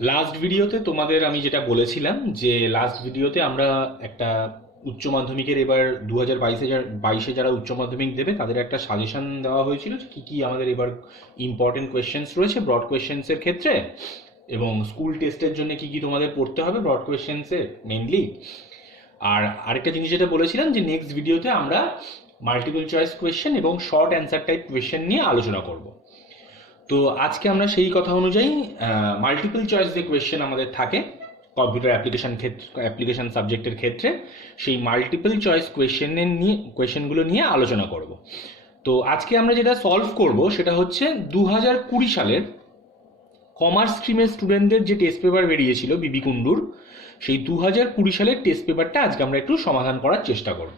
Last ভিডিওতে তোমাদের আমি যেটা বলেছিলাম যে লাস্ট ভিডিওতে আমরা একটা উচ্চ মাধ্যমিকের এবার 2022-এ যারা উচ্চ মাধ্যমিক দেবে তাদের একটা সাজেশন দেওয়া হয়েছিল যে কী কী আমাদের এবার ইম্পর্টেন্ট কোয়েশ্চেন্স রয়েছে ব্রড কোয়েশ্চেন্সের ক্ষেত্রে, এবং স্কুল টেস্টের জন্য কী কী তোমাদের পড়তে হবে ব্রড কোয়েশ্চেন্সে মেইনলি। আর আরেকটা জিনিস যেটা বলেছিলাম যে নেক্সট ভিডিওতে আমরা মাল্টিপল চয়েস কোয়েশ্চেন এবং শর্ট অ্যান্সার টাইপ কোয়েশ্চেন নিয়ে আলোচনা করব। তো আজকে আমরা সেই কথা অনুযায়ী মাল্টিপল চয়েস যে কোয়েশ্চেন আমাদের থাকে কম্পিউটার অ্যাপ্লিকেশন সাবজেক্টের ক্ষেত্রে, সেই মাল্টিপল চয়েস কোয়েশ্চেনগুলো নিয়ে আলোচনা করব। তো আজকে আমরা যেটা সলভ করব সেটা হচ্ছে 2020 সালের কমার্স স্ট্রিমের স্টুডেন্টদের যে টেস্ট পেপার বেরিয়েছিল বিবি কুন্ডুর, সেই 2020 সালের টেস্ট পেপারটা আজকে আমরা একটু সমাধান করার চেষ্টা করব।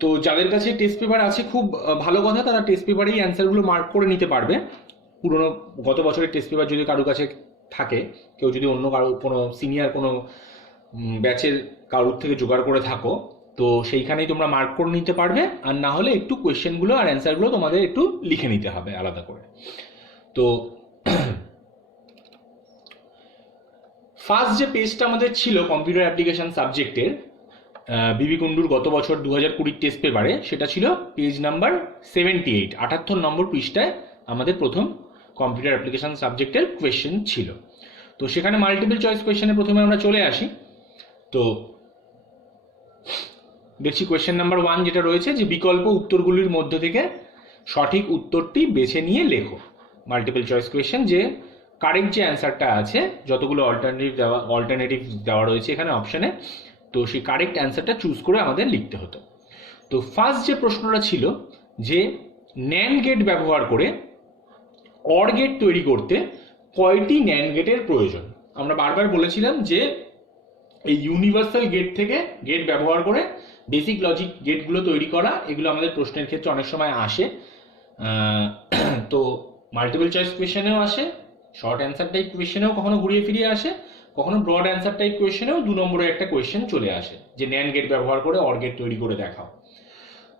তো যাদের কাছে টেস্ট পেপার আছে খুব ভালো কথা, তারা টেস্ট পেপারেই অ্যান্সারগুলো মার্ক করে নিতে পারবে। পুরনো গত বছরের টেস্ট পেপার যদি কারোর কাছে থাকে, কেউ যদি অন্য কোনো সিনিয়র কোনো ব্যাচের কারোর থেকে জোগাড় করে থাকো, তো সেইখানেই তোমরা মার্ক করে নিতে পারবে। আর না হলে একটু কোয়েশ্চেনগুলো আর অ্যান্সারগুলো তোমাদের একটু লিখে নিতে হবে আলাদা করে। তো ফার্স্ট যে পেজটা আমাদের ছিল কম্পিউটার অ্যাপ্লিকেশন সাবজেক্টের বিবি কুন্ডুর গত বছর 2020 টেস্ট পেপারে, সেটা ছিল পেজ নাম্বার 78, 78 নম্বর পৃষ্ঠায় আমাদের প্রথম কম্পিউটার অ্যাপ্লিকেশন সাবজেক্টের কোয়েশ্চেন ছিল। তো সেখানে মাল্টিপল চয়েস কোয়েশ্চেনে প্রথমে আমরা চলে আসি। তো দেখছি কোয়েশ্চেন নাম্বার 1 যেটা রয়েছে যে বিকল্প উত্তরগুলির মধ্য থেকে সঠিক উত্তরটি বেছে নিয়ে লেখো। মাল্টিপল চয়েস কোয়েশ্চেন, যে কারেক্ট যে অ্যান্সারটা আছে, যতগুলো অল্টারনেটিভ দেওয়া রয়েছে এখানে অপশানে, তো সেই কারেক্ট অ্যান্সারটা চুজ করে আমাদের লিখতে হতো। তো ফার্স্ট যে প্রশ্নটা ছিল যে ন্যান্ড গেট ব্যবহার করে অর গেট তৈরি করতে কয়টি ন্যান্ড গেটের প্রয়োজন। আমরা বারবার বলেছিলাম যে এই ইউনিভার্সাল গেট থেকে গেট ব্যবহার করে বেসিক লজিক গেটগুলো তৈরি করা, এগুলো আমাদের প্রশ্নের ক্ষেত্রে অনেক সময় আসে। তো মাল্টিপল চয়েস কোয়েশ্চেনেও আসে, শর্ট অ্যান্সার টাইপ কোয়েশ্চেনেও কখনো ঘুরিয়ে ফিরিয়ে আসে, কখনো ব্রড অ্যান্সার টাইপ কোয়েশ্চেনেও 2 নম্বরে একটা কোয়েশ্চেন চলে আসে যে ন্যান্ড গেট ব্যবহার করে অর গেট তৈরি করে দেখাও।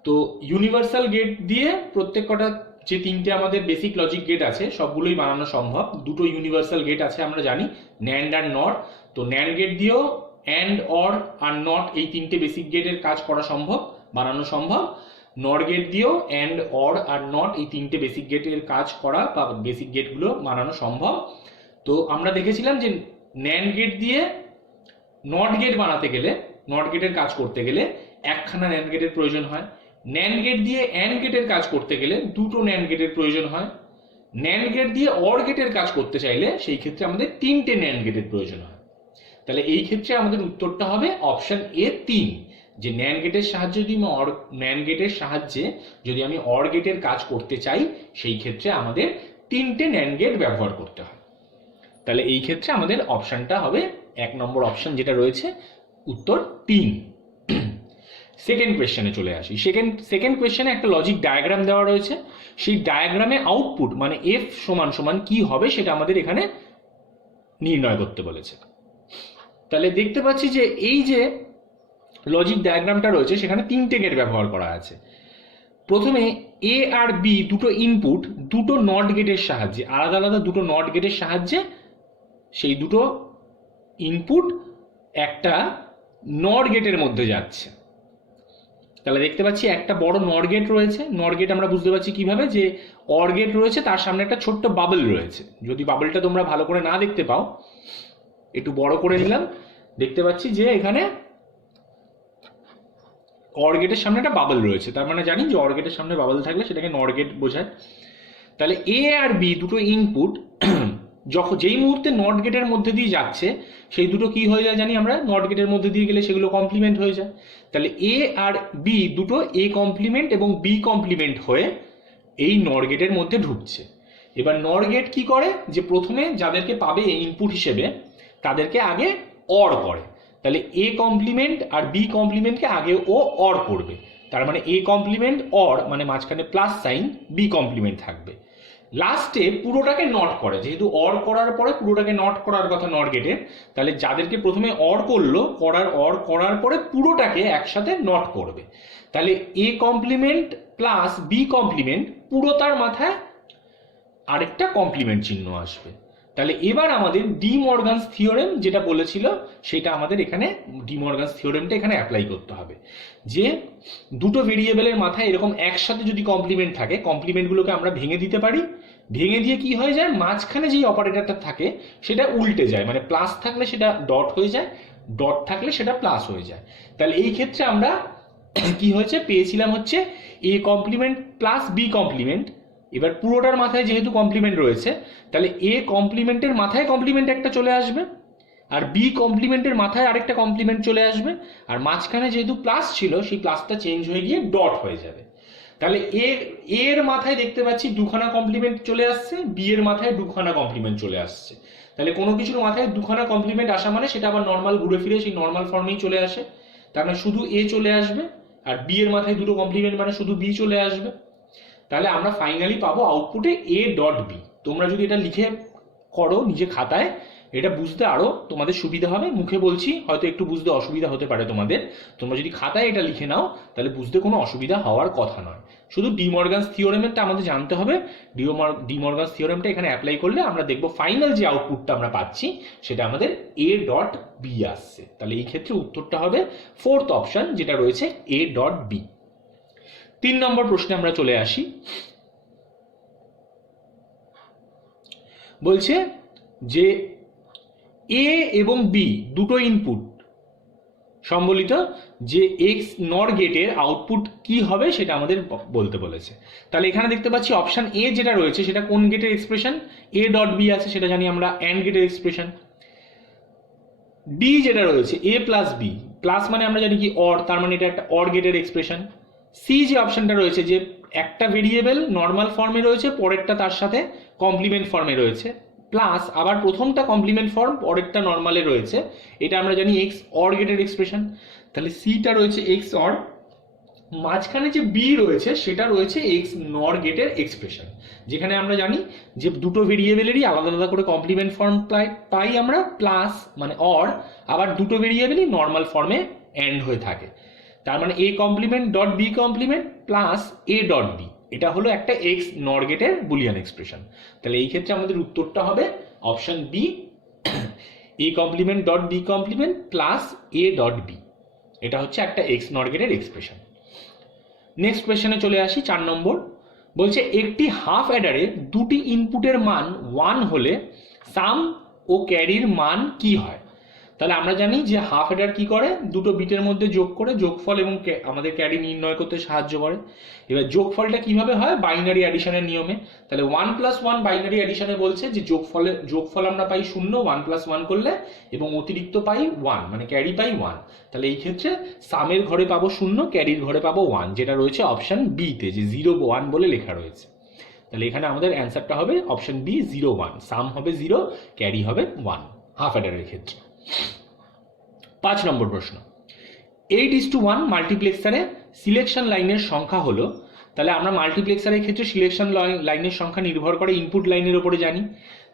তো ইউনিভার্সাল গেট দিয়ে প্রত্যেক কটা যে 3টে আমাদের বেসিক লজিক গেট আছে সবগুলোই বানানো সম্ভব। 2টো ইউনিভার্সাল গেট আছে আমরা জানি, ন্যান্ড আর নট। তো ন্যান্ড গেট দিয়েও অ্যান্ড অর আর নট এই 3টে বেসিক গেটের কাজ করা সম্ভব, বানানো সম্ভব। নট গেট দিয়েও অ্যান্ড অর আর নট এই 3টে বেসিক গেটের কাজ করা বা বেসিক গেটগুলো বানানো সম্ভব। তো আমরা দেখেছিলাম যে ন্যান্ড গেট দিয়ে নট গেট বানাতে গেলে, নট গেটের কাজ করতে গেলে একখানা ন্যান্ড গেটের প্রয়োজন হয়। ন্যান্ড গেট দিয়ে অ্যান্ড গেটের কাজ করতে গেলে 2টো ন্যান্ড গেটের প্রয়োজন হয়। ন্যান্ড গেট দিয়ে অর গেটের কাজ করতে চাইলে সেই ক্ষেত্রে আমাদের 3টে ন্যান্ড গেটের প্রয়োজন হয়। তাহলে এই ক্ষেত্রে আমাদের উত্তরটা হবে অপশন এ 3, যে ন্যান্ড গেটের সাহায্যে যদি আমি অর গেটের কাজ করতে চাই সেই ক্ষেত্রে আমাদের 3টে ন্যান্ড গেট ব্যবহার করতে হয়। তাহলে এই ক্ষেত্রে আমাদের অপশনটা হবে 1 নম্বর অপশন যেটা রয়েছে, উত্তর 3। সেকেন্ড কোয়েশ্চেনে চলে আসি। সেকেন্ড কোয়েশ্চেনে একটা লজিক ডায়াগ্রাম দেওয়া রয়েছে, সেই ডায়াগ্রামে আউটপুট মানে এফ সমান সমান কি হবে সেটা আমাদের এখানে নির্ণয় করতে বলেছে। তাহলে দেখতে পাচ্ছি যে এই যে লজিক ডায়াগ্রামটা রয়েছে সেখানে 3টে গেট ব্যবহার করা আছে। প্রথমে এ আর বি দুটো ইনপুট 2টো নট গেটের সাহায্যে, আলাদা আলাদা 2টো নট গেটের সাহায্যে সেই 2টো ইনপুট একটা নট গেটের মধ্যে যাচ্ছে। তাহলে দেখতে পাচ্ছি একটা বড় নট গেট রয়েছে। নট গেট আমরা বুঝতে পারছি কিভাবে, যে অর গেট রয়েছে তার সামনে একটা ছোট্ট বাবল রয়েছে। যদি বাবলটা তোমরা ভালো করে না দেখতে পাও, একটু বড় করে নিলাম, দেখতে পাচ্ছি যে এখানে অর গেটের সামনে একটা বাবল রয়েছে। তার মানে জানি যে অর গেটের সামনে বাবল থাকলে সেটাকে নট গেট বোঝায়। তাহলে এ আর বি দুটো ইনপুট যেই মুহূর্তে নট গেটের মধ্যে দিয়ে যাচ্ছে সেই দুটো কি হয়ে যায় জানি আমরা, নট গেটের মধ্যে দিয়ে গেলে সেগুলো কমপ্লিমেন্ট হয়ে যায়। তাহলে এ আর বি দুটো এ কমপ্লিমেন্ট এবং বি কমপ্লিমেন্ট হয়ে এই নট গেটের মধ্যে ঢুকছে। এবার নট গেট কি করে, যে প্রথমে যাদেরকে পাবে ইনপুট হিসেবে তাদেরকে আগে অর করে। তাহলে এ কমপ্লিমেন্ট আর বি কমপ্লিমেন্টকে আগে ও অর করবে। তার মানে এ কমপ্লিমেন্ট অর মানে মাঝখানে প্লাস সাইন, বি কমপ্লিমেন্ট থাকবে। লাস্টে পুরোটাকে নট করে, যেহেতু অর করার পরে পুরোটাকে নট করার কথা নট গেটের, তাহলে যাদেরকে প্রথমে অর করলো অর করার পরে পুরোটাকে একসাথে নট করবে। তাহলে A complement plus B complement পুরো তার মাথায় আরেকটা কমপ্লিমেন্ট চিহ্ন আসবে। তাহলে এবার আমাদের ডি মর্গানস থিওরেম যেটা বলেছিল সেটা আমাদের এখানে ডি মর্গানস থিওরেমটা এখানে অ্যাপ্লাই করতে হবে, যে দুটো ভেরিয়েবলের মাথায় এরকম একসাথে যদি কমপ্লিমেন্ট থাকে, কমপ্লিমেন্টগুলোকে আমরা ভেঙে দিতে পারি, ভেঙে দিয়ে কি হয়ে যায়, মাঝখানে যেই অপারেটরটা থাকে সেটা উল্টে যায়, মানে প্লাস থাকলে সেটা ডট হয়ে যায়, ডট থাকলে সেটা প্লাস হয়ে যায়। তাহলে এই ক্ষেত্রে আমরা কি হয়েছে পেয়েছিলাম হচ্ছে A complement plus B complement. এবার পুরোটার মাথায় যেহেতু কমপ্লিমেন্ট রয়েছে তাহলে এ কমপ্লিমেন্টের মাথায় কমপ্লিমেন্ট একটা চলে আসবে, আর বি কমপ্লিমেন্টের মাথায় আরেকটা কমপ্লিমেন্ট চলে আসবে, আর মাঝখানে যেহেতু প্লাস ছিল সেই প্লাসটা চেঞ্জ হয়ে গিয়ে ডট হয়ে যাবে। তাহলে এর মাথায় দেখতে পাচ্ছি দুখানা কমপ্লিমেন্ট চলে আসছে, বি এর মাথায় দুখানা কমপ্লিমেন্ট চলে আসছে। তাহলে কোনো কিছুর মাথায় দুখানা কমপ্লিমেন্ট আসা মানে সেটা আবার নর্মাল ঘুরে ফিরে সেই নর্মাল ফর্মেই চলে আসে, তার মানে শুধু এ চলে আসবে, আর বি এর মাথায় দুটো কমপ্লিমেন্ট মানে শুধু বি চলে আসবে। তাহলে আমরা ফাইনালি পাবো আউটপুটে এ ডট বি। তোমরা যদি এটা লিখে করো নিজে খাতায়, এটা বুঝতে আরো তোমাদের সুবিধা হবে। মুখে বলছি হয়তো একটু বুঝতে অসুবিধা হতে পারে তোমাদের, তোমরা যদি খাতায় এটা লিখে নাও তাহলে বুঝতে কোনো অসুবিধা হওয়ার কথা নয়। শুধু ডি মর্গানস থিওরেমটা আমাদের জানতে হবে, ডি মর্গানস থিওরেমটা এখানে অ্যাপ্লাই করলে আমরা দেখবো ফাইনাল যে আউটপুটটা আমরা পাচ্ছি সেটা আমাদের এ ডট বি আসছে। তাহলে এই ক্ষেত্রে উত্তরটা হবে ফোর্থ অপশন যেটা রয়েছে এ ডট বি। 3 নম্বর প্রশ্নে আমরা চলে আসি। বলছে যে এ এবং বি দুটো ইনপুট সম্বলিত যে এক্স নর গেটের আউটপুট কি হবে সেটা আমাদের বলতে বলেছে। তাহলে এখানে দেখতে পাচ্ছি অপশন এ যেটা রয়েছে সেটা কোন গেটের এক্সপ্রেশন, এ ডট বি আছে সেটা জানি আমরা অ্যান্ড গেটের এক্সপ্রেশন। ডি যেটা রয়েছে এ প্লাস বি, প্লাস মানে আমরা জানি কি অর, তার মানে এটা একটা অর গেটের এক্সপ্রেশন। সি যে অপশনটা রয়েছে যে একটা ভেরিয়েবল নর্মাল ফর্মে রয়েছে পরেরটা তার সাথে কমপ্লিমেন্ট ফর্মে রয়েছে, প্লাস আবার প্রথমটা কমপ্লিমেন্ট ফর্ম পরেরটা নর্মালে রয়েছে, এটা আমরা জানি এক্স অর গেটের এক্সপ্রেশন। তাহলে সিটা রয়েছে এক্স অর, মাঝখানে যে বি রয়েছে সেটা রয়েছে এক্স নর গেটের এক্সপ্রেশন, যেখানে আমরা জানি যে দুটো ভেরিয়েবলেরই আলাদা আলাদা করে কমপ্লিমেন্ট ফর্ম পাই আমরা, প্লাস মানে অর, আবার দুটো ভেরিয়েবলই নর্মাল ফর্মে এন্ড হয়ে থাকে। তার মানে A complement dot B complement plus A dot B, এটা হলো একটা এক্স নর গেটের বুলিয়ান এক্সপ্রেশন। তাহলে এই ক্ষেত্রে আমাদের উত্তরটা হবে option B, A complement dot B complement plus A dot B, এটা হচ্ছে একটা এক্স নর গেটের এক্সপ্রেশন। নেক্সট কোয়েশ্চনে চলে আসি 4 নম্বর। বলছে একটি হাফ অ্যাডারে দুটি ইনপুটের মান 1 হলে সাম ও ক্যারির মান কি হয়। তাহলে আমরা জানি যে হাফ অ্যাডার কি করে, দুটো বিটের মধ্যে যোগ করে যোগফল এবং আমাদের ক্যারি নির্ণয় করতে সাহায্য করে। এবার যোগফলটা কিভাবে হয়, বাইনারি অ্যাডিশনের নিয়মে। তাহলে 1 + 1 বাইনারি অ্যাডিশনে বলছে যে যোগফল আমরা পাই 0 1 + 1 করলে, এবং অতিরিক্ত পাই 1 মানে ক্যারি পাই 1। তাহলে এই ক্ষেত্রে সামের ঘরে পাবো 0, ক্যারির ঘরে পাবো 1, যেটা রয়েছে অপশন বি তে, যে 0 1 বলে লেখা রয়েছে। তাহলে এখানে আমাদের অ্যান্সারটা হবে অপশন বি 0 1, সাম হবে 0, ক্যারি হবে 1 হাফ অ্যাডারের ক্ষেত্রে। 5 নম্বর প্রশ্ন, 8:1 মাল্টিপ্লেক্সারে সিলেকশন লাইনের সংখ্যা হলো। তাহলে আমরা মাল্টিপ্লেক্সারের ক্ষেত্রে সিলেকশন লাইনের সংখ্যা নির্ভর করে ইনপুট লাইনের উপরে জানি।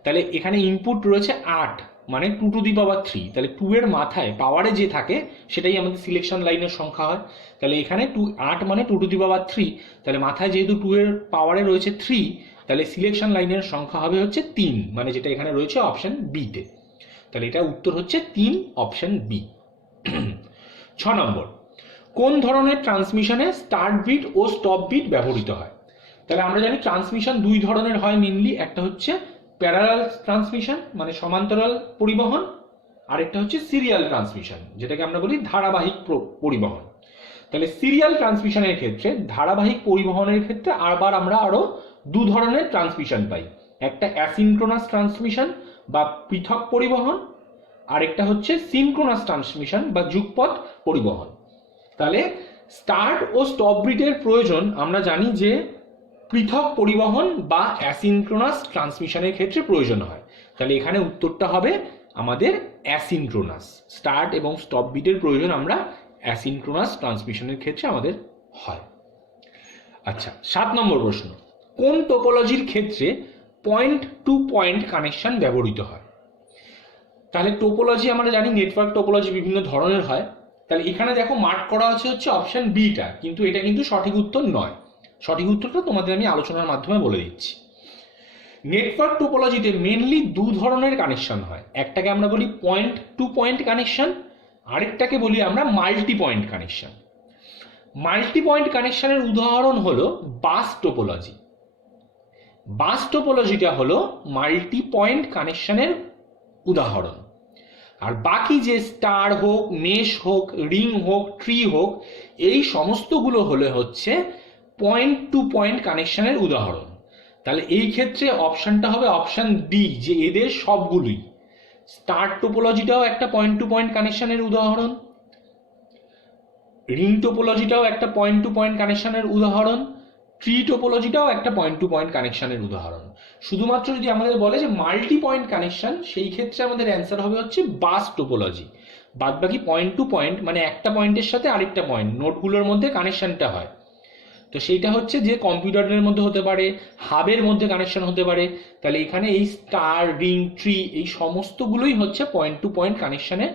তাহলে এখানে ইনপুট রয়েছে 8 মানে 2 টু দি পাওয়ার 3, তাহলে 2 এর মাথায় পাওয়ারে যে থাকে সেটাই আমাদের সিলেকশন লাইনের সংখ্যা হয়। তাহলে এখানে 8 মানে 2 টু দি পাওয়ার 3, তাহলে মাথায় যেহেতু 2 এর পাওয়ারে রয়েছে 3, তাহলে সিলেকশন লাইনের সংখ্যা হবে হচ্ছে 3, মানে যেটা এখানে রয়েছে অপশন বি তে। তাহলে এটা উত্তর হচ্ছে 3 অপশন বি। 6 নম্বর, কোন ধরনের ট্রান্সমিশনে স্টার্ট বিট ও স্টপ বিট ব্যবহৃত হয়। তাহলে আমরা জানি ট্রান্সমিশন দুই ধরনের হয় মেইনলি, একটা হচ্ছে প্যারালাল ট্রান্সমিশন মানে সমান্তরাল পরিবহন, আরেকটা হচ্ছে সিরিয়াল ট্রান্সমিশন যেটাকে আমরা বলি ধারাবাহিক পরিবহন। তাহলে সিরিয়াল ট্রান্সমিশনের ক্ষেত্রে, ধারাবাহিক পরিবহনের ক্ষেত্রে আবার আমরা আরো দু ধরনের ট্রান্সমিশন পাই, একটা অ্যাসিনক্রোনাস ট্রান্সমিশন বা পৃথক পরিবহন, আরেকটা হচ্ছে সিনক্রোনাস ট্রান্সমিশন বা যুগপৎ পরিবহন। তাহলে স্টার্ট ও স্টপ বিটের প্রয়োজন আমরা জানি যে পৃথক পরিবহন বা অ্যাসিনক্রোনাস ট্রান্সমিশনের ক্ষেত্রে প্রয়োজন হয়। তাহলে এখানে উত্তরটা হবে আমাদের অ্যাসিনক্রোনাস, স্টার্ট এবং স্টপ বিটের প্রয়োজন আমরা অ্যাসিনক্রোনাস ট্রান্সমিশনের ক্ষেত্রে আমাদের হয়। আচ্ছা, 7 নম্বর প্রশ্ন, কোন টোপোলজির ক্ষেত্রে পয়েন্ট টু পয়েন্ট কানেকশন ব্যবহৃত হয়। তাহলে টোপোলজি আমরা জানি নেটওয়ার্ক টোপোলজি বিভিন্ন ধরনের হয়। তাহলে এখানে দেখো মার্ক করা আছে হচ্ছে অপশন বিটা, কিন্তু এটা কিন্তু সঠিক উত্তর নয়। সঠিক উত্তরটা তোমাদের আমি আলোচনার মাধ্যমে বলে দিচ্ছি। নেটওয়ার্ক টোপোলজিতে মেনলি দু ধরনের কানেকশন হয়, একটাকে আমরা বলি পয়েন্ট টু পয়েন্ট কানেকশন, আরেকটাকে বলি আমরা multi point connection. Multi point কানেকশনের উদাহরণ হলো বাস টোপোলজি। বাস টোপোলজিটা হলো মাল্টি পয়েন্ট কানেকশনের উদাহরণ। আর বাকি যে স্টার হোক, মেশ হোক, রিং হোক, ট্রি হোক, এই সমস্তগুলো হচ্ছে পয়েন্ট টু পয়েন্ট কানেকশনের উদাহরণ। তাহলে এই ক্ষেত্রে অপশনটা হবে অপশন ডি, যে এদের সবগুলোই। স্টার টোপোলজিটাও একটা পয়েন্ট টু পয়েন্ট কানেকশনের উদাহরণ, রিং টোপোলজিটাও একটা পয়েন্ট টু পয়েন্ট কানেকশনের উদাহরণ, ট্রি টোপোলজিটাও একটা পয়েন্ট টু পয়েন্ট কানেকশনের উদাহরণ। শুধুমাত্র যদি আমাদের বলে যে মাল্টি পয়েন্ট কানেকশন, সেই ক্ষেত্রে আমাদের অ্যান্সার হবে হচ্ছে বাস টোপোলজি। বাদ বাকি পয়েন্ট টু পয়েন্ট মানে একটা পয়েন্টের সাথে আরেকটা পয়েন্ট নোডগুলোর মধ্যে কানেকশনটা হয়, তো সেইটা হচ্ছে যে কম্পিউটারের মধ্যে হতে পারে, হাবের মধ্যে কানেকশন হতে পারে। তাহলে এখানে এই স্টার, রিং, ট্রি এই সমস্তগুলোই হচ্ছে পয়েন্ট টু পয়েন্ট কানেকশনের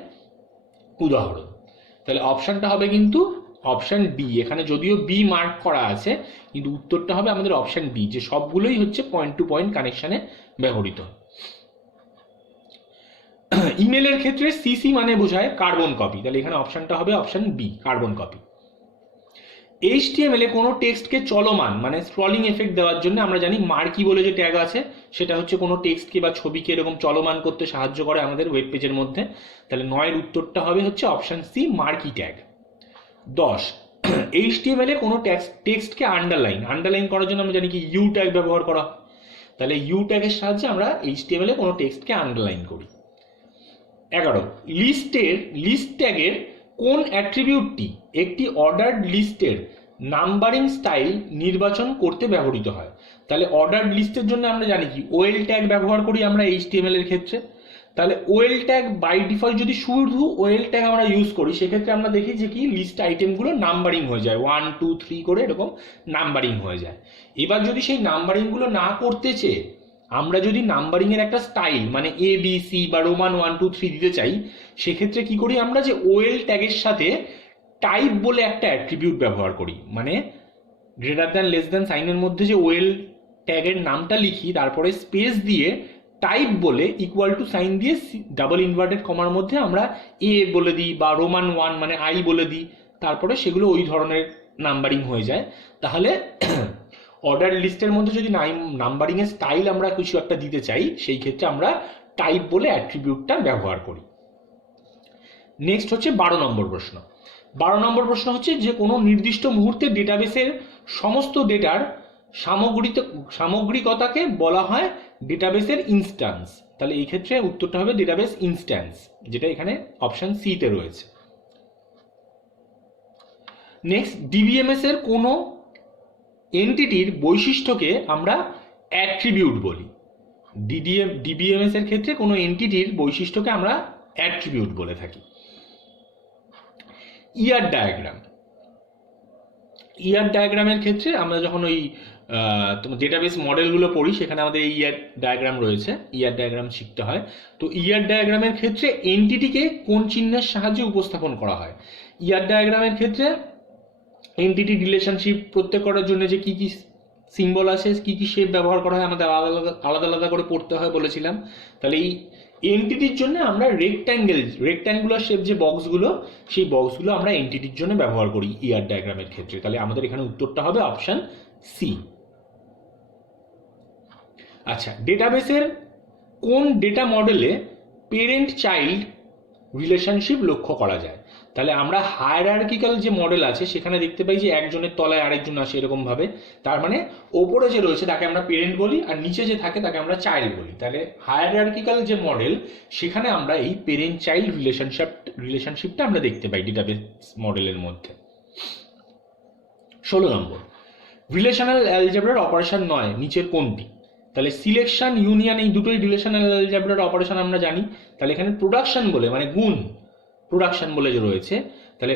উদাহরণ। তাহলে অপশনটা হবে কিন্তু অপশন ডি। এখানে যদিও বি মার্ক করা আছে, কিন্তু উত্তরটা হবে আমাদের অপশন ডি, যে সবগুলোই হচ্ছে পয়েন্ট টু পয়েন্ট কানেকশনে ব্যবহৃত। ইমেলের ক্ষেত্রে সিসি মানে বোঝায় কার্বন কপি, তাহলে এখানে অপশনটা হবে option B, carbon copy. HTML এ কোনো টেক্সটকে চলমান মানে স্ক্রলিং এফেক্ট দেওয়ার জন্য আমরা জানি মার্কি বলে যে ট্যাগ আছে, সেটা হচ্ছে কোনো টেক্সটকে বা ছবিকে এরকম চলমান করতে সাহায্য করে আমাদের ওয়েব পেজের মধ্যে। তাহলে 9 এর উত্তরটা হবে হচ্ছে option C, marquee tag. 10, HTML এ কোনো টেক্সটকে আন্ডারলাইন করার জন্য আমরা জানি কি ইউ ট্যাগ ব্যবহার করা। তাহলে ইউ ট্যাগের সাহায্যে আমরা HTML এ কোনো টেক্সটকে আন্ডারলাইন করি। 11, লিস্ট ট্যাগের কোন অ্যাট্রিবিউটটি একটি অর্ডার্ড লিস্টের নাম্বারিং স্টাইল নির্বাচন করতে ব্যবহৃত হয়। তাহলে অর্ডার্ড লিস্টের জন্য আমরা জানি কি ওএল ট্যাগ ব্যবহার করি আমরা HTML এর ক্ষেত্রে। তাহলে ওএল ট্যাগ বাই ডিফল্ট যদি শুধু ওএল ট্যাগ আমরা ইউজ করি, সেক্ষেত্রে আমরা দেখি যে কি লিস্ট আইটেমগুলো নাম্বারিং হয়ে যায়, 1 2 3 করে এরকম নাম্বারিং হয়ে যায়। এবার যদি সেই নাম্বারিংগুলো না করতে চেয়ে আমরা যদি নাম্বারিং এর একটা স্টাইল মানে ABC বা রোমান 1 2 3 দিতে চাই, সেক্ষেত্রে কি করি আমরা, যে ওএল ট্যাগের সাথে টাইপ বলে একটা অ্যাট্রিবিউট ব্যবহার করি। মানে গ্রেটার দ্যান লেস দ্যান সাইনের মধ্যে যে ওএল ট্যাগের নামটা লিখি, তারপরে স্পেস দিয়ে টাইপ বলে ইকুয়াল টু সাইন দিয়ে ডাবল ইনভার্টেড কমার মধ্যে আমরা এ বলে দিই বা রোমান 1 মানে আই বলে দিই, তারপরে সেগুলো ওই ধরনের নাম্বারিং হয়ে যায়। তাহলে অর্ডার লিস্টের মধ্যে যদি নাম্বারিং এর স্টাইল আমরা কিছু একটা দিতে চাই, সেই ক্ষেত্রে আমরা টাইপ বলে অ্যাট্রিবিউটটা ব্যবহার করি। নেক্সট হচ্ছে 12 নম্বর প্রশ্ন। 12 নম্বর প্রশ্ন হচ্ছে যে কোনো নির্দিষ্ট মুহূর্তে ডেটাবেসের সমস্ত ডেটার সামগ্রিকতাকে বলা হয় ডেটাবেসের ইনস্ট্যান্স। তাহলে এই ক্ষেত্রে উত্তরটা হবে ডেটাবেস ইনস্ট্যান্স, যেটা এখানে অপশন সি তে রয়েছে। নেক্সট, ডিবিএমএস এর কোনো এন্টিটির বৈশিষ্ট্যকে আমরা অ্যাট্রিবিউট বলি। ডিবিএমএস এর ক্ষেত্রে কোনো এন্টিটির বৈশিষ্ট্যকে আমরা অ্যাট্রিবিউট বলে থাকি। ইয়ার ডায়াগ্রামের ক্ষেত্রে আমরা যখন ওই ডেটাবেস মডেলগুলো পড়ি, সেখানে আমাদের এই ইয়ার ডায়াগ্রাম রয়েছে, ইয়ার ডায়াগ্রাম শিখতে হয়। তো ইয়ার ডায়াগ্রামের ক্ষেত্রে এন্টিটিকে কোন চিহ্নের সাহায্যে উপস্থাপন করা হয়? ইয়ার ডায়াগ্রামের ক্ষেত্রে এন্টিটি রিলেশনশিপ প্রত্যেক করার জন্য যে কি কি সিম্বল আছে, কি কি শেপ ব্যবহার করা হয়, আমাদের আলাদা আলাদা করে পড়তে হয় বলেছিলাম। তাহলে এই এন্টিটির জন্য আমরা রেক্ট্যাঙ্গুলার শেপ যে বক্সগুলো, সেই বক্সগুলো আমরা এন্টিটির জন্য ব্যবহার করি ইয়ার ডায়াগ্রামের ক্ষেত্রে। তাহলে আমাদের এখানে উত্তরটা হবে অপশন সি। আচ্ছা, ডেটাবেসের কোন ডেটা মডেলে পেরেন্ট চাইল্ড রিলেশনশিপ লক্ষ্য করা যায়? তাহলে আমরা হায়ারার্কিক্যাল যে মডেল আছে, সেখানে দেখতে পাই যে একজনের তলায় আরেকজন আসে এরকম ভাবে। তার মানে ওপরে যে রয়েছে তাকে আমরা পেরেন্ট বলি, আর নিচে যে থাকে তাকে আমরা চাইল্ড বলি। তাহলে হায়ারার্কিক্যাল যে মডেল, সেখানে আমরা এই পেরেন্ট চাইল্ড রিলেশনশিপটা আমরা দেখতে পাই ডেটাবেস মডেলের মধ্যে। 16 নম্বর, রিলেশনাল অ্যালজেব্রার অপারেশন নয় নিচের কোনটি? তাহলে সিলেকশন, ইউনিয়ন, এই দুটোই রিলেশনাল অ্যালজেব্রার অপারেশন আমরা জানি। তাহলে এখানে প্রোডাকশন বলে মানে গুণ, প্রোডাকশন বলে যে রয়েছে, তাহলে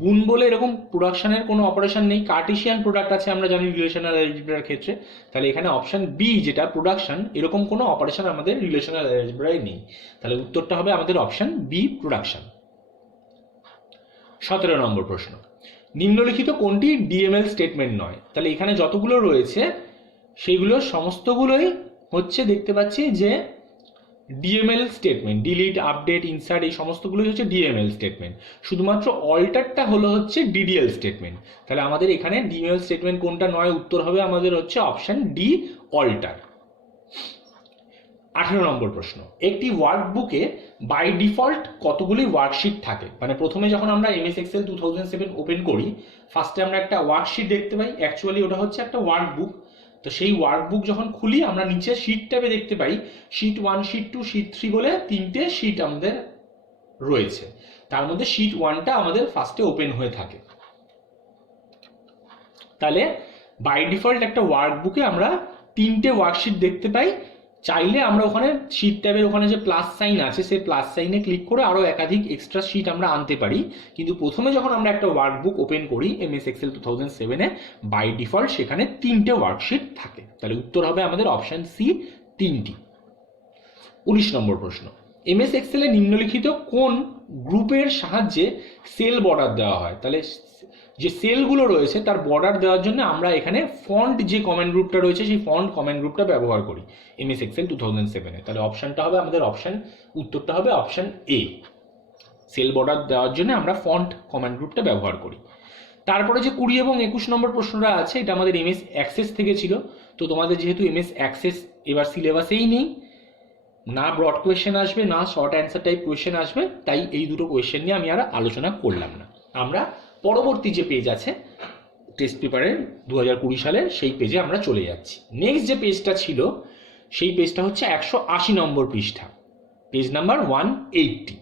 গুণ বলে এরকম প্রোডাকশনের কোনো অপারেশন নেই। কার্টেসিয়ান প্রোডাক্ট আছে আমরা জানি রিলেশনাল অ্যালজেব্রার ক্ষেত্রে। তাহলে এখানে অপশন বি যেটা প্রোডাকশন, এরকম কোনো অপারেশন আমাদের রিলেশনাল অ্যালজেব্রায় নেই। তাহলে উত্তরটা হবে আমাদের অপশন বি, প্রোডাকশন। 17 নম্বর প্রশ্ন, নিম্নলিখিত কোনটি ডিএমএল স্টেটমেন্ট নয়? তাহলে এখানে যতগুলো রয়েছে সেইগুলো সমস্তগুলোই হচ্ছে দেখতে পাচ্ছি যে DML statement, delete, update, insert, এই সমস্তগুলোই হচ্ছে ডিএমএল স্টেটমেন্ট। শুধুমাত্র অল্টারটা হলো হচ্ছে ডিডিএল স্টেটমেন্ট। তাহলে আমাদের এখানে ডিএমএল স্টেটমেন্ট কোনটা নয়, উত্তর হবে আমাদের হচ্ছে অপশন ডি, অল্টার। 18 নম্বর প্রশ্ন, একটি ওয়ার্কবুকে বাই ডিফল্ট কতগুলি ওয়ার্কশিট থাকে? মানে প্রথমে যখন আমরা এমএস এক্সেল 2007 ওপেন করি, ফার্স্টে আমরা একটা ওয়ার্কশিট দেখতে পাই, অ্যাকচুয়ালি ওটা হচ্ছে একটা ওয়ার্কবুক। তো সেই ওয়ার্কবুক যখন খুলি আমরা নিচে শিট ট্যাবে দেখতে পাই শিট 1, শিট 2, শিট 3 বলে 3টে শিট আমাদের রয়েছে। তার মধ্যে শিট 1টা আমাদের ফার্স্টে ওপেন হয়ে থাকে। তাহলে বাই ডিফল্ট একটা ওয়ার্কবুকে আমরা 3টে ওয়ার্কশিট দেখতে পাই। চাইলে আমরা ওখানে শিট ট্যাবের ওখানে যে প্লাস সাইন আছে সেই প্লাস সাইনে ক্লিক করে আরও একাধিক এক্সট্রা শিট আমরা আনতে পারি। কিন্তু প্রথমে যখন আমরা একটা ওয়ার্কবুক ওপেন করি এমএস এক্সেল 2007-এ, বাই ডিফল্ট সেখানে 3টে ওয়ার্কশিট থাকে। তাহলে উত্তর হবে আমাদের অপশন সি, 3টি। 19 নম্বর প্রশ্ন, এমএস এক্সেলে নিম্নলিখিত কোন গ্রুপের সাহায্যে সেল বর্ডার দেওয়া হয়? তাহলে যে সেলগুলো রয়েছে তার বর্ডার দেওয়ার জন্য আমরা এখানে ফন্ট যে কমেন্ট গ্রুপটা রয়েছে সেই ফন্ট কমেন্ট গ্রুপটা ব্যবহার করি এমএস এক্সেল 2007-এ। তাহলে অপশনটা হবে আমাদের উত্তরটা হবে অপশন এ। সেল বর্ডার দেওয়ার জন্য আমরা ফন্ট কমেন্ট গ্রুপটা ব্যবহার করি। তারপরে যে 20 এবং 21 নম্বর প্রশ্নটা আছে এটা আমাদের এমএস অ্যাক্সেস থেকে ছিল। তো তোমাদের যেহেতু এমএস অ্যাক্সেস এবার সিলেবাসেই নেই, না ব্রড কোয়েশ্চেন আসবে না শর্ট অ্যান্সার টাইপ কোয়েশ্চেন আসবে, তাই এই দুটো কোয়েশ্চেন নিয়ে আমি আর আলোচনা করলাম না। আমরা পরবর্তী যে পেজ আছে টেস্ট পেপারের 2020 সালের সেই পেজে আমরা চলে যাচ্ছি। নেক্সট যে পেজটা ছিল সেই পেজটা হচ্ছে 180 নম্বর পৃষ্ঠা, পেজ নাম্বার 180।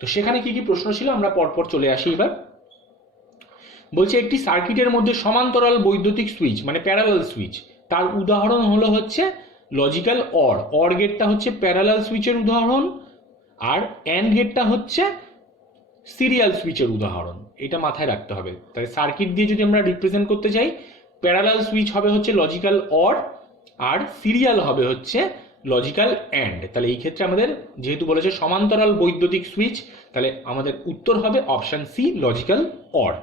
তো সেখানে কি কি প্রশ্ন ছিল আমরা পরপর চলে আসি এবার। বলছে একটি সার্কিটের মধ্যে সমান্তরাল বৈদ্যুতিক সুইচ মানে প্যারালাল সুইচ, তার উদাহরণ হলো হচ্ছে লজিক্যাল অর গেটটা হচ্ছে প্যারালাল সুইচের উদাহরণ, আর অ্যান্ড গেটটা হচ্ছে সিরিয়াল সুইচের উদাহরণ। এটা মাথায় রাখতে হবে। তাই সার্কিট দিয়ে যদি আমরা রিপ্রেজেন্ট করতে চাই, প্যারালাল সুইচ হবে হচ্ছে লজিক্যাল অর, আর সিরিয়াল হবে হচ্ছে লজিক্যাল অ্যান্ড। তাহলে এই ক্ষেত্রে আমাদের যেহেতু বলেছে সমান্তরাল বৈদ্যুতিক সুইচ, তাহলে আমাদের উত্তর হবে অপশন সি, লজিক্যাল অর।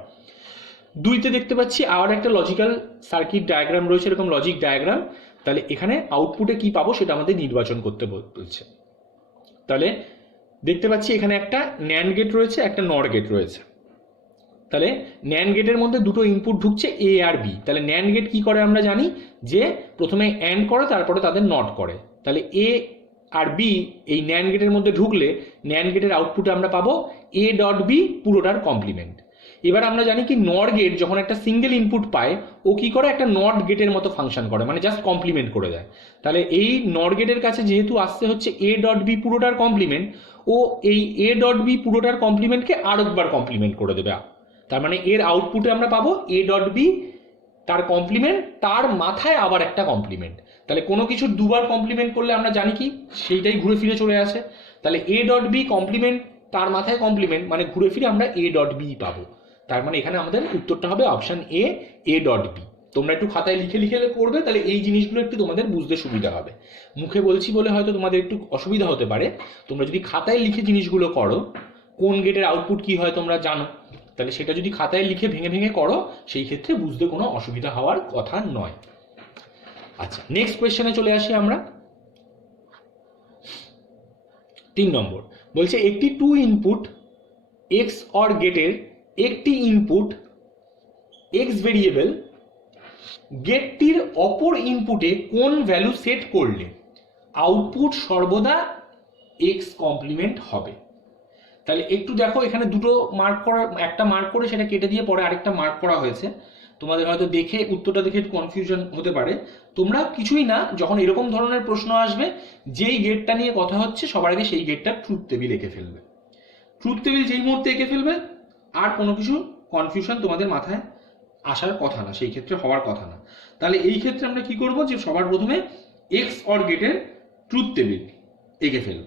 2তে দেখতে পাচ্ছি আর একটা লজিক্যাল সার্কিট ডায়াগ্রাম রয়েছে, এরকম লজিক ডায়াগ্রাম। তাহলে এখানে আউটপুটে কি পাবো সেটা আমাদের নির্বাচন করতে বলছে। তাহলে দেখতে পাচ্ছি এখানে একটা ন্যান্ড গেট রয়েছে, একটা নর গেট রয়েছে। তাহলে ন্যান্ড গেটের মধ্যে দুটো ইনপুট ঢুকছে এ আর বি। তাহলে ন্যান্ড গেট কি করে আমরা জানি যে প্রথমে অ্যান্ড করে তারপরে তাদের নট করে। তাহলে এ আর বি এই ন্যান্ড গেটের মধ্যে ঢুকলে ন্যান্ড গেটের আউটপুটে আমরা পাবো এ ডট বি পুরোটার কমপ্লিমেন্ট। এবার আমরা জানি কি নর গেট যখন একটা সিঙ্গেল ইনপুট পায় ও কি করে একটা নট গেটের মতো ফাংশন করে, মানে জাস্ট কমপ্লিমেন্ট করে দেয়। তাহলে এই নর গেটের কাছে যেহেতু আসছে হচ্ছে এ ডট বি পুরোটার কমপ্লিমেন্ট, ও এই এ ডট বি পুরোটার কমপ্লিমেন্টকে আরেকবার কমপ্লিমেন্ট করে দেবে। তার মানে এর আউটপুটে আমরা পাবো এ ডট বি তার কমপ্লিমেন্ট, তার মাথায় আবার একটা কমপ্লিমেন্ট। তাহলে কোনো কিছু দুবার কমপ্লিমেন্ট করলে আমরা জানি কি সেইটাই ঘুরে ফিরে চলে আসে। তাহলে এ ডট বি কমপ্লিমেন্ট তার মাথায় কমপ্লিমেন্ট, মানে ঘুরে ফিরে আমরা এ ডট বি পাবো। তার মানে এখানে আমাদের উত্তরটা হবে অপশন এ ডট বি। তোমরা একটু খাতায় লিখে লিখে করবে, তাহলে এই জিনিসগুলো একটু তোমাদের বুঝতে সুবিধা হবে। মুখে বলছি বলে হয়তো তোমাদের একটু অসুবিধা হতে পারে। তোমরা যদি খাতায় লিখে জিনিসগুলো করো, কোন গেটের আউটপুট কি হয় তোমরা জানো, তাহলে সেটা যদি খাতায় লিখে ভেঙে ভেঙে করো সেই ক্ষেত্রে বুঝতে কোনো অসুবিধা হওয়ার কথা নয়। আচ্ছা, নেক্সট কোয়েশ্চেনে চলে আসি আমরা। 3 নম্বর বলছে একটি 2 ইনপুট এক্স অর গেটের একটি ইনপুট এক্স ভেরিয়েবল গেটটির অপর ইনপুটে কোন ভ্যালু সেট করলে আউটপুট সর্বদা এক্স কমপ্লিমেন্ট হবে। তাহলে একটু দেখো এখানে দুটো মার্ক করা, একটা মার্ক করে সেটা কেটে দিয়ে পরে আরেকটা মার্ক করা হয়েছে। তোমাদের হয়তো দেখে উত্তরটা দেখে কনফিউশন হতে পারে। তোমরা কিছুই না, যখন এরকম ধরনের প্রশ্ন আসবে যেই গেটটা নিয়ে কথা হচ্ছে সবার আগে সেই গেটটা ট্রুথ টেবিল এঁকে ফেলবে। ট্রুথ টেবিল যেই মুহূর্তে এঁকে ফেলবে আর কোনো কিছু কনফিউশন তোমাদের মাথায় আসার কথা না, সেই ক্ষেত্রে হওয়ার কথা না। তাহলে এই ক্ষেত্রে আমরা কি করব যে সবার প্রথমে এক্স অর গেটের ট্রুথ টেবিল এঁকে ফেলব।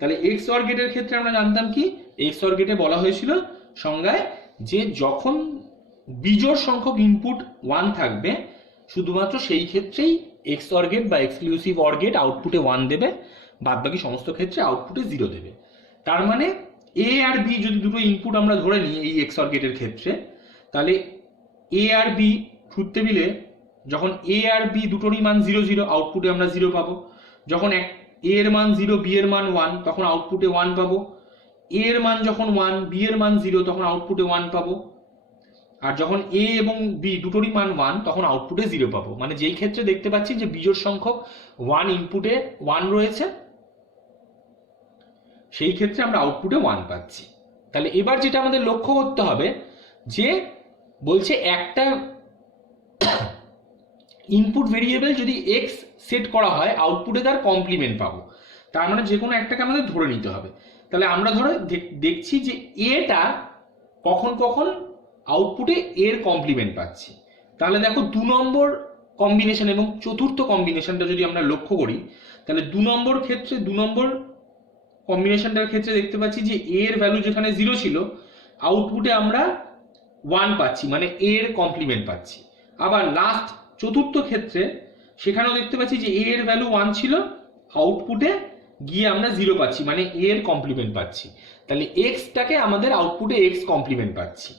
তাহলে এক্স অর গেটের ক্ষেত্রে আমরা জানতাম কি এক্স অর গেটে বলা হয়েছিল সংজ্ঞায় যে যখন বিজোড় সংখ্যক ইনপুট 1 থাকবে শুধুমাত্র সেই ক্ষেত্রেই এক্স অর গেট বা এক্সক্লুসিভ অর গেট আউটপুটে 1 দেবে, বাদ বাকি সমস্ত ক্ষেত্রে আউটপুটে 0 দেবে। তার মানে এ আর বি যদি দুটো ইনপুট আমরা ধরে নিই এই এক্স অর গেটের ক্ষেত্রে, তাহলে এ আর বি ট্রুথ টেবিলে যখন এ আর বি দুটোরই মান 0 0, আউটপুটে আমরা 0 পাবো। যখন এ এর মান 0, বি এর মান 1, তখন আউটপুটে 1 পাবো। এ এর মান যখন 1, বি এর মান 0, তখন আউটপুটে 1 পাবো। আর যখন এ এবং বি দুটোরই মান 1, তখন আউটপুটে 0 পাবো। মানে যেই ক্ষেত্রে দেখতে পাচ্ছি যে বিজোড় সংখ্যক 1 ইনপুটে 1 রয়েছে, সেই ক্ষেত্রে আমরা আউটপুটে 1 পাচ্ছি। তাহলে এবার যেটা আমাদের লক্ষ্য করতে হবে, যে বলছে একটা ইনপুট ভেরিয়েবল যদি এক্স সেট করা হয়, আউটপুটে তার কমপ্লিমেন্ট পাবো। তার মানে যে কোনো একটাকে আমাদের ধরে নিতে হবে। তাহলে আমরা ধরো দেখছি যে এটা কখন কখন আউটপুটে এর কমপ্লিমেন্ট পাচ্ছি। তাহলে দেখো 2 নম্বর কম্বিনেশন এবং চতুর্থ কম্বিনেশনটা যদি আমরা লক্ষ্য করি, তাহলে 2 নম্বর ক্ষেত্রে 2 নম্বর কম্বিনেশনটার ক্ষেত্রে দেখতে পাচ্ছি যে এর ভ্যালু যেখানে 0 ছিল, আউটপুটে আমরা 1 পাচ্ছি, মানে এর কমপ্লিমেন্ট পাচ্ছি। আবার লাস্ট চতুর্থ ক্ষেত্রে সেখানেও দেখতে পাচ্ছি যে এর ভ্যালু 1 ছিল, আউটপুটে গিয়ে আমরা 0 পাচ্ছি, মানে এর কমপ্লিমেন্ট পাচ্ছি। তাহলে এক্সটাকে আমাদের আউটপুটে এক্স কমপ্লিমেন্ট পাচ্ছি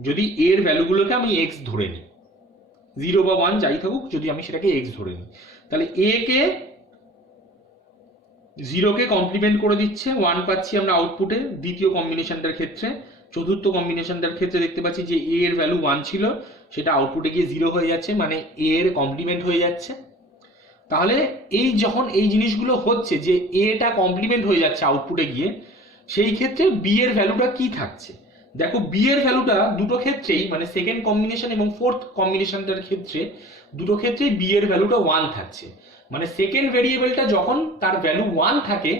যদি এর ভ্যালুগুলোকে আমি এক্স ধরে নিই, 0 বা 1 যাই থাকুক, যদি আমি সেটাকে এক্স ধরে নিই, তাহলে এ কে 0 কে কমপ্লিমেন্ট করে দিচ্ছে, 1 পাচ্ছি আমরা আউটপুটে দ্বিতীয় কম্বিনেশনটার ক্ষেত্রে। চতুর্থ কম্বিনেশনটার ক্ষেত্রে দেখতে পাচ্ছি যে এ এর ভ্যালু 1 ছিল, সেটা আউটপুটে গিয়ে 0 হয়ে যাচ্ছে, মানে এ এর কমপ্লিমেন্ট হয়ে যাচ্ছে। তাহলে এই যখন এই জিনিসগুলো হচ্ছে, যে এটা কমপ্লিমেন্ট হয়ে যাচ্ছে আউটপুটে গিয়ে, সেই ক্ষেত্রে বি এর ভ্যালুটা কি থাকছে? দেখো বি এর ভ্যালুটা দুটো ক্ষেত্রেই, মানে সেকেন্ড কম্বিনেশন এবং ফোর্থ কম্বিনেশনটার ক্ষেত্রে দুটো ক্ষেত্রেই বি এর ভ্যালুটা 1 থাকছে। মানে সেকেন্ড ভেরিয়েবলটা যখন তার ভ্যালু 1 থাকে,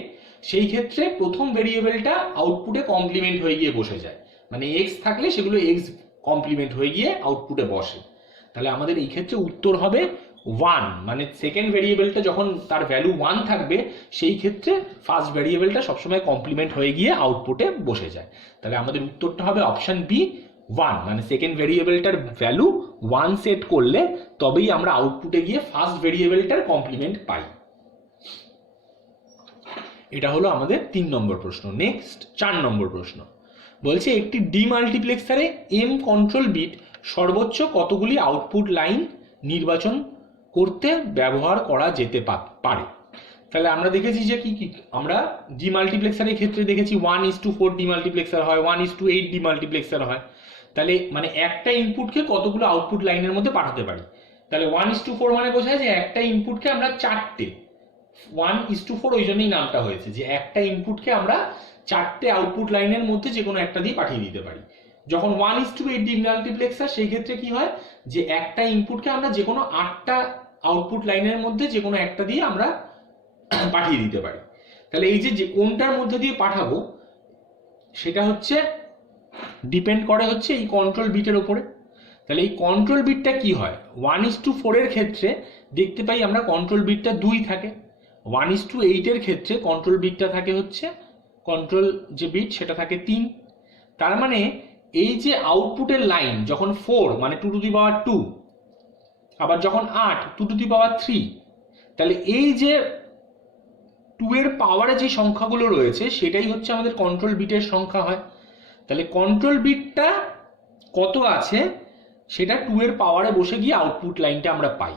সেই ক্ষেত্রে প্রথম ভেরিয়েবলটা আউটপুটে কমপ্লিমেন্ট হয়ে গিয়ে বসে যায়। মানে এক্স থাকলে সেগুলো এক্স কমপ্লিমেন্ট হয়ে গিয়ে আউটপুটে বসে। তাহলে আমাদের এই ক্ষেত্রে উত্তর হবে 1, মানে সেকেন্ড ভেরিয়েবলটা যখন তার ভ্যালু 1 থাকবে, সেই ক্ষেত্রে ফার্স্ট ভেরিয়েবলটা সবসময় কমপ্লিমেন্ট হয়ে গিয়ে আউটপুটে বসে যায়। তাহলে আমাদের উত্তরটা হবে অপশন বি, 1, মানে সেকেন্ড ভেরিয়েবলটার ভ্যালু 1 সেট করলে তবেই আমরা আউটপুটে গিয়ে ফার্স্ট ভেরিয়েবলটার কমপ্লিমেন্ট পাই। এটা হলো আমাদের 3 নম্বর প্রশ্ন। নেক্সট 4 নম্বর প্রশ্ন বলছে, একটি ডিমাল্টিপ্লেক্সারে এম কন্ট্রোল বিট সর্বোচ্চ কতগুলি আউটপুট লাইন নির্বাচন করতে ব্যবহার করা যেতে পারে? তাহলে আমরা দেখেছি যে কি কি আমরা ডিমাল্টিপ্লেক্সারের ক্ষেত্রে দেখেছি 1:4 ডিমাল্টিপ্লেক্সার হয়, 1:8 ডিমাল্টিপ্লেক্সার হয়। তাহলে মানে একটা ইনপুটকে কতগুলো আউটপুট লাইনের মধ্যে পাঠাতে পারি। তাহলে 1:4 মানে বোঝায় যে একটা ইনপুটকে আমরা 4টে, 1:4 ওই জন্যই নামটা হয়েছে, যে একটা ইনপুটকে আমরা 4টে আউটপুট লাইনের মধ্যে যে কোনো একটা দিয়ে পাঠিয়ে দিতে পারি। যখন 1:8 ডিমাল্টিপ্লেক্সার, সেই ক্ষেত্রে কি হয়, যে একটা ইনপুটকে আমরা যে কোনো 8টা আউটপুট লাইনের মধ্যে যে কোনো একটা দিয়ে আমরা পাঠিয়ে দিতে পারি। তাহলে এই যে কোনটার মধ্যে দিয়ে পাঠাবো, সেটা হচ্ছে ডিপেন্ড করে হচ্ছে এই কন্ট্রোল বিটের উপরে। তাহলে এই কন্ট্রোল বিটটা কি হয়, 1:4 এর ক্ষেত্রে দেখতে পাই আমরা কন্ট্রোল বিটটা 2 থাকে, 1:8 এর ক্ষেত্রে কন্ট্রোল বিটটা থাকে হচ্ছে, কন্ট্রোল যে বিট সেটা থাকে 3। তার মানে এই যে আউটপুটের লাইন যখন 4 মানে 2^2, আবার যখন 8 2^3, তাহলে এই যে 2 এর পাওয়ারে যে সংখ্যাগুলো রয়েছে সেটাই হচ্ছে আমাদের কন্ট্রোল বিটের সংখ্যা হয়। তাহলে কন্ট্রোল বিটটা কত আছে সেটা 2 এর পাওয়ারে বসে গিয়ে আউটপুট লাইনটা আমরা পাই।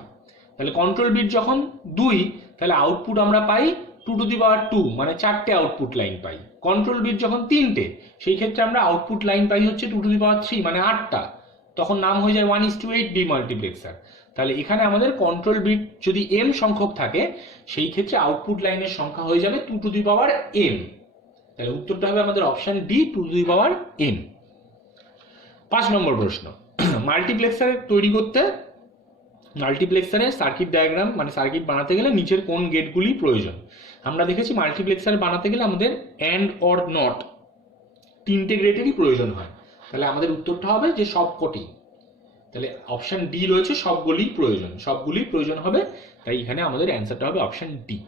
তাহলে কন্ট্রোল বিট যখন 2, তাহলে আউটপুট আমরা পাই 2^2, মানে 4টে আউটপুট লাইন পাই। কন্ট্রোল বিট যখন 3টে, সেই ক্ষেত্রে আমরা আউটপুট লাইন পাই হচ্ছে 2^3, মানে 8টা, তখন নাম হয়ে যায় 1:8 ডিমাল্টিপ্লেক্সার। তাহলে এখানে আমাদের কন্ট্রোল বিট যদি m সংখ্যক থাকে, সেই ক্ষেত্রে আউটপুট লাইনের সংখ্যা হয়ে যাবে 2m। তাহলে উত্তরটা হবে আমাদের অপশন ডি, 2m। 5 নম্বর প্রশ্ন, মাল্টিপ্লেক্সার তৈরি করতে, মাল্টিপ্লেক্সারের সার্কিট ডায়াগ্রাম মানে সার্কিট বানাতে গেলে নিচের কোন গেটগুলি প্রয়োজন? আমরা দেখেছি মাল্টিপ্লেক্সার বানাতে গেলে আমাদের অ্যান্ড অর নট 3টে গেটেরই প্রয়োজন হয়। তাহলে আমাদের উত্তরটা হবে যে সবকটি। তাহলে অপশন ডি রয়েছে সবগুলি প্রয়োজন, সবগুলি প্রয়োজন হবে, তাই এখানে আমাদের অ্যান্সারটা হবে অপশন ডি।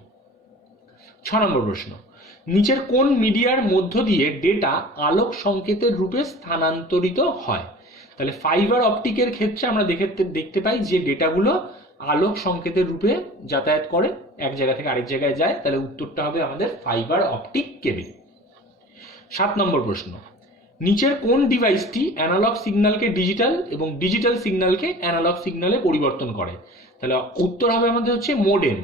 6 নম্বর প্রশ্ন, নিচের কোন মিডিয়ার মধ্য দিয়ে ডেটা আলোক সংকেতের রূপে স্থানান্তরিত হয়? তাহলে ফাইবার অপটিকের ক্ষেত্রে আমরা দেখতে পাই যে ডেটাগুলো আলোক সংকেতের রূপে যাতায়াত করে, এক জায়গা থেকে আরেক জায়গায় যায়। তাহলে উত্তরটা হবে আমাদের ফাইবার অপটিক কেবল। 7 নম্বর প্রশ্ন, নিচের কোন ডিভাইসটি অ্যানালগ সিগন্যালকে ডিজিটাল এবং ডিজিটাল সিগন্যালকে অ্যানালগ সিগন্যালে পরিবর্তন করে? তাহলে উত্তর হবে আমাদের হচ্ছে মোডেম,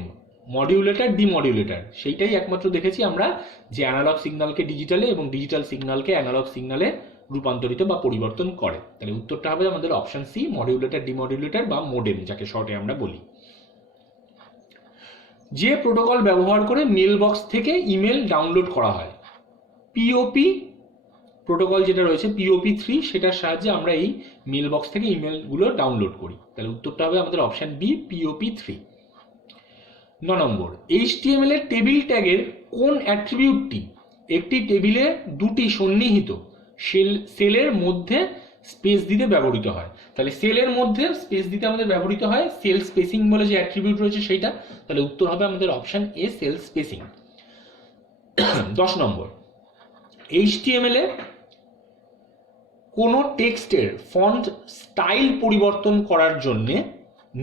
মডিউলেটর, ডিমডিউলেটর। সেইটাই একমাত্র দেখেছি আমরা যে অ্যানালগ সিগন্যালকে ডিজিটালে এবং ডিজিটাল সিগন্যালকে অ্যানালগ সিগন্যালে রূপান্তরিত বা পরিবর্তন করে। তাহলে উত্তরটা হবে আমাদের অপশন সি, মডিউলেটর, ডিমডিউলেটর বা মোডেম, যাকে শর্টে আমরা বলি। যে প্রোটোকল ব্যবহার করে মেল বক্স থেকে ইমেল ডাউনলোড করা হয়, পিওপি প্রোটোকল যেটা রয়েছে POP3, সেটার সাহায্যে আমরা এই মেল বক্স থেকে ইমেলগুলো ডাউনলোড করি। তাহলে উত্তরটা হবে আমাদের অপশন বি, POP3। 9 নম্বর, HTML এর টেবিল ট্যাগের কোন অ্যাট্রিবিউটটি একটি টেবিলে দুটি সন্নিহিত সেলের মধ্যে স্পেস দিতে ব্যবহৃত হয়? তাহলে সেলের মধ্যে স্পেস দিতে আমাদের ব্যবহৃত হয় সেল স্পেসিং বলে যে অ্যাট্রিবিউট রয়েছে সেইটা। তাহলে উত্তর হবে আমাদের option A, sell spacing. 10 number, HTML এ কোনো টেক্সটের ফন্ট স্টাইল পরিবর্তন করার জন্য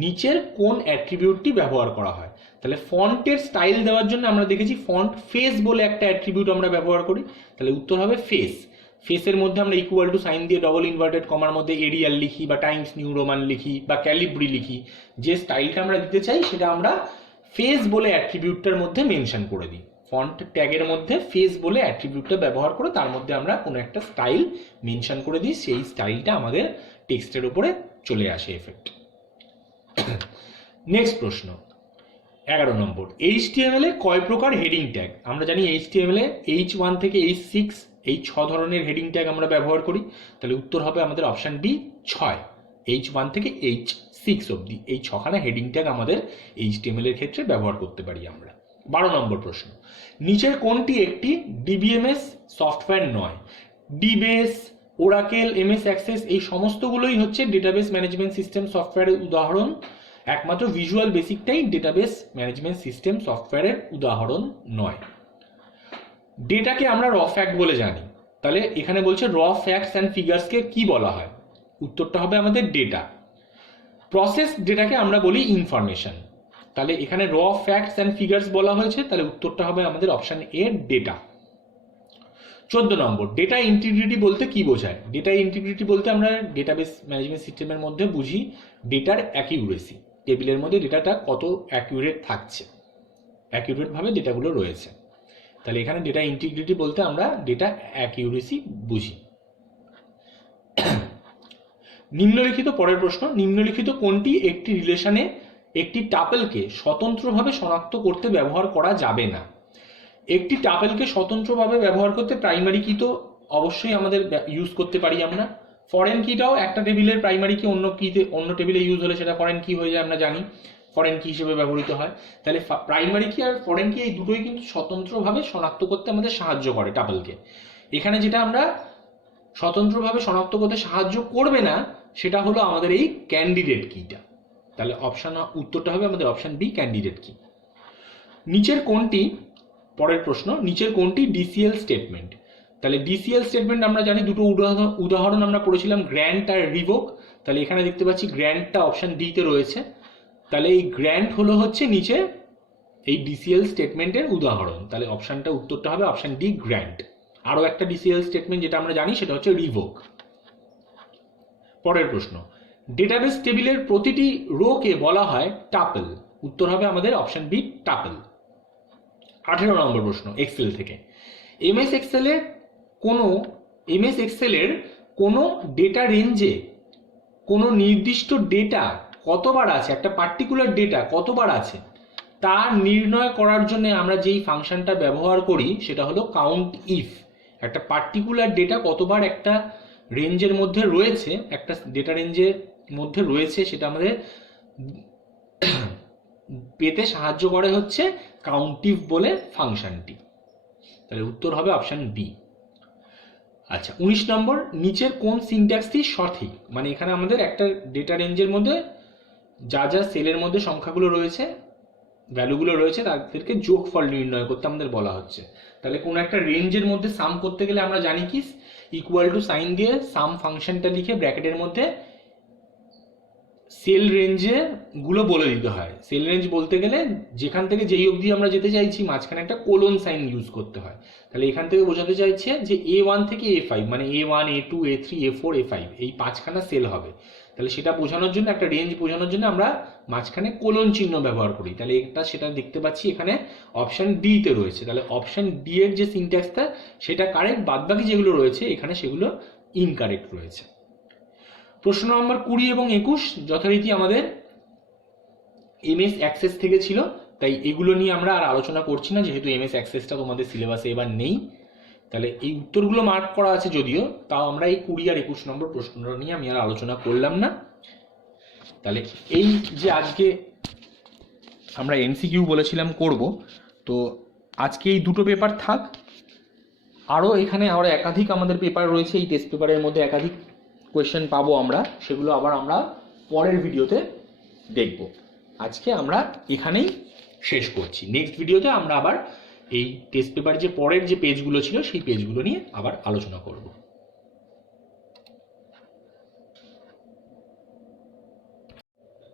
নিচের কোন অ্যাট্রিবিউটটি ব্যবহার করা হয়? তাহলে ফন্টের স্টাইল দেওয়ার জন্য আমরা দেখেছি ফন্ট ফেস বলে একটা অ্যাট্রিবিউট আমরা ব্যবহার করি। তাহলে উত্তর হবে ফেস। ফেসের মধ্যে আমরা ইকুয়াল টু সাইন দিয়ে ডবল ইনভার্টেড কমার মধ্যে এরিয়াল লিখি বা টাইমস নিউ রোমান লিখি বা ক্যালিব্রি লিখি, যে স্টাইলটা আমরা দিতে চাই সেটা আমরা ফেস বলে অ্যাট্রিবিউটটার মধ্যে মেনশন করে দিই। ফন্ট ট্যাগের মধ্যে ফেস বলে অ্যাট্রিবিউটটা ব্যবহার করে তার মধ্যে আমরা কোনো একটা স্টাইল মেনশন করে দিই, সেই স্টাইলটা আমাদের টেক্সটের উপরে চলে আসে এফেক্ট। নেক্সট প্রশ্ন 11 নম্বর, HTML এ কয় প্রকার হেডিং ট্যাগ? আমরা জানি HTML এ H1 থেকে H6 এই 6 ধরনের হেডিং ট্যাগ আমরা ব্যবহার করি। তাহলে উত্তর হবে আমাদের অপশন বি, 6। H1 থেকে H6 অবধি এই 6খানা হেডিং ট্যাগ আমাদের HTML এর ক্ষেত্রে ব্যবহার করতে পারি আমরা। 12 নম্বর প্রশ্ন, নিচের কোনটি একটি DBMS সফটওয়্যার নয়? ডিবেস, ওরাকেল, MS অ্যাক্সেস এই সমস্তগুলোই হচ্ছে ডেটাবেস ম্যানেজমেন্ট সিস্টেম সফটওয়্যারের উদাহরণ। একমাত্র ভিজুয়াল বেসিকটাই ডেটাবেস ম্যানেজমেন্ট সিস্টেম সফটওয়্যারের উদাহরণ নয়। ডেটাকে আমরা র ফ্যাক্ট বলে জানি। তাহলে এখানে বলছে র ফ্যাক্টস অ্যান্ড ফিগার্সকে কি বলা হয়? উত্তরটা হবে আমাদের ডেটা। প্রসেস ডেটাকে আমরা বলি ইনফরমেশন। তাহলে এখানে র ফ্যাক্টস অ্যান্ড ফিগার্স বলা হয়েছে, তাহলে উত্তরটা হবে আমাদের option A, data. 14 number, data integrity বলতে কি বোঝায়? ডেটা ইন্টিগ্রিটি বলতে আমরা ডেটাবেস ম্যানেজমেন্ট সিস্টেমের মধ্যে বুঝি ডেটার অ্যাকিউরেসি, টেবিলের মধ্যে ডেটাটা কত অ্যাকিউরেট থাকছে, অ্যাকিউরেটভাবে ডেটাগুলো রয়েছে। তাহলে এখানে ডেটা ইন্টিগ্রিটি বলতে আমরা ডেটা অ্যাকিউরেসি বুঝি। নিম্নলিখিত, পরের প্রশ্ন, নিম্নলিখিত কোনটি একটি রিলেশনে একটি টাপেলকে স্বতন্ত্রভাবে শনাক্ত করতে ব্যবহার করা যাবে না? একটি টাপেলকে স্বতন্ত্রভাবে ব্যবহার করতে প্রাইমারি কি তো অবশ্যই আমাদের ইউজ করতে পারি আমরা। ফরেন কিটাও একটা টেবিলের প্রাইমারি কি অন্য কিতে অন্য টেবিলে ইউজ হলে সেটা ফরেন কি হয়ে যায় আমরা জানি, ফরেন কি হিসেবে ব্যবহৃত হয়। তাহলে প্রাইমারি কি আর ফরেন কি এই দুটোই কিন্তু স্বতন্ত্রভাবে শনাক্ত করতে আমাদের সাহায্য করে টাপেলকে। এখানে যেটা আমরা স্বতন্ত্রভাবে শনাক্ত করতে সাহায্য করবে না সেটা হলো আমাদের এই ক্যান্ডিডেট কিটা। তাহলে উত্তরটা হবে আমাদের অপশন বি, ক্যান্ডিডেট কি। নিচের কোনটি, পরের প্রশ্ন, নিচের কোনটি ডিসিএল স্টেটমেন্ট? তাহলে ডিসিএল স্টেটমেন্ট আমরা জানি দুটো উদাহরণ আমরা পড়েছিলাম, গ্র্যান্ট আর রিভোক। তাহলে এখানে দেখতে পাচ্ছি গ্র্যান্টটা অপশন ডি তে রয়েছে। তাহলে এই গ্র্যান্ট হলো হচ্ছে নিচে এই ডিসিএল স্টেটমেন্টের উদাহরণ। তাহলে অপশনটা, উত্তরটা হবে অপশন ডি, গ্র্যান্ট। আরও একটা ডিসিএল স্টেটমেন্ট যেটা আমরা জানি সেটা হচ্ছে রিভোক। পরের প্রশ্ন, ডেটাবেস টেবিলের প্রতিটি রোকে বলা হয় টাপল। উত্তর হবে আমাদের অপশন বি, টাপল। 18 নম্বর প্রশ্ন এক্সেল থেকে, এমএস এক্সেলের কোনো ডেটা রেঞ্জে কোনো নির্দিষ্ট ডেটা কতবার আছে, একটা পার্টিকুলার ডেটা কতবার আছে তা নির্ণয় করার জন্য আমরা যেই ফাংশনটা ব্যবহার করি সেটা হলো কাউন্ট ইফ। একটা পার্টিকুলার ডেটা কতবার একটা রেঞ্জের মধ্যে রয়েছে, একটা ডেটা রেঞ্জের মধ্যে রয়েছে সেটা আমাদের পেতে সাহায্য করে হচ্ছে কাউন্টিভ বলে ফাংশনটি। তাহলে উত্তর হবে অপশন বি। আচ্ছা, 19 নম্বর, নিচের কোন সিনট্যাক্সটি সঠিক? মানে এখানে আমাদের একটা ডেটা রেঞ্জের মধ্যে যা যা সেলের মধ্যে সংখ্যাগুলো রয়েছে, ভ্যালুগুলো রয়েছে, তাদেরকে যোগফল নির্ণয় করতে আমাদের বলা হচ্ছে। তাহলে কোন একটা রেঞ্জের মধ্যে সাম করতে গেলে আমরা জানি কি ইকুয়াল টু সাইন দিয়ে সাম ফাংশনটা লিখে ব্র্যাকেটের মধ্যে সেল রেঞ্জে গুলো বলে দিতে হয়। সেল রেঞ্জ বলতে গেলে যেখান থেকে যেই অবধি আমরা যেতে চাইছি মাঝখানে একটা কোলন সাইন ইউজ করতে হয়। তাহলে এখান থেকে বোঝাতে চাইছে যে A1 থেকে A5 মানে A1 A2 A3 A4 A5 এই 5খানা সেল হবে। তাহলে সেটা বোঝানোর জন্য, একটা রেঞ্জ বোঝানোর জন্য আমরা মাঝখানে কোলন চিহ্ন ব্যবহার করি। তাহলে এটা সেটা দেখতে পাচ্ছি এখানে অপশন ডি তে রয়েছে। তাহলে অপশন ডি এর যে সিনট্যাক্সটা সেটা কারেক্ট, বাদবাকি যেগুলো রয়েছে এখানে সেগুলো ইনকারেক্ট রয়েছে। প্রশ্ন নম্বর 20 এবং 21 যথারীতি আমাদের এমএস অ্যাক্সেস থেকে ছিল, তাই এগুলো নিয়ে আমরা আর আলোচনা করছি না, যেহেতু এমএস অ্যাক্সেসটা তোমাদের সিলেবাসে এবার নেই। তাহলে এই উত্তরগুলো মার্ক করা আছে যদিও, তাও আমরা এই 20 আর 21 নম্বর প্রশ্নটা নিয়ে আমি আর আলোচনা করলাম না। তাহলে এই যে আজকে আমরা এমসিকিউ বলেছিলাম করব, তো আজকে এই দুটো পেপার থাক। আরও এখানে আরও একাধিক আমাদের পেপার রয়েছে, এই টেস্ট পেপারের মধ্যে একাধিক কোয়েশ্চেন পাবো আমরা, সেগুলো আবার আমরা পরের ভিডিওতে দেখব। আজকে আমরা এখানেই শেষ করছি। নেক্সট ভিডিওতে আমরা আবার এই টেস্ট পেপার যে পরের যে পেজগুলো ছিল সেই পেজগুলো নিয়ে আবার আলোচনা করব।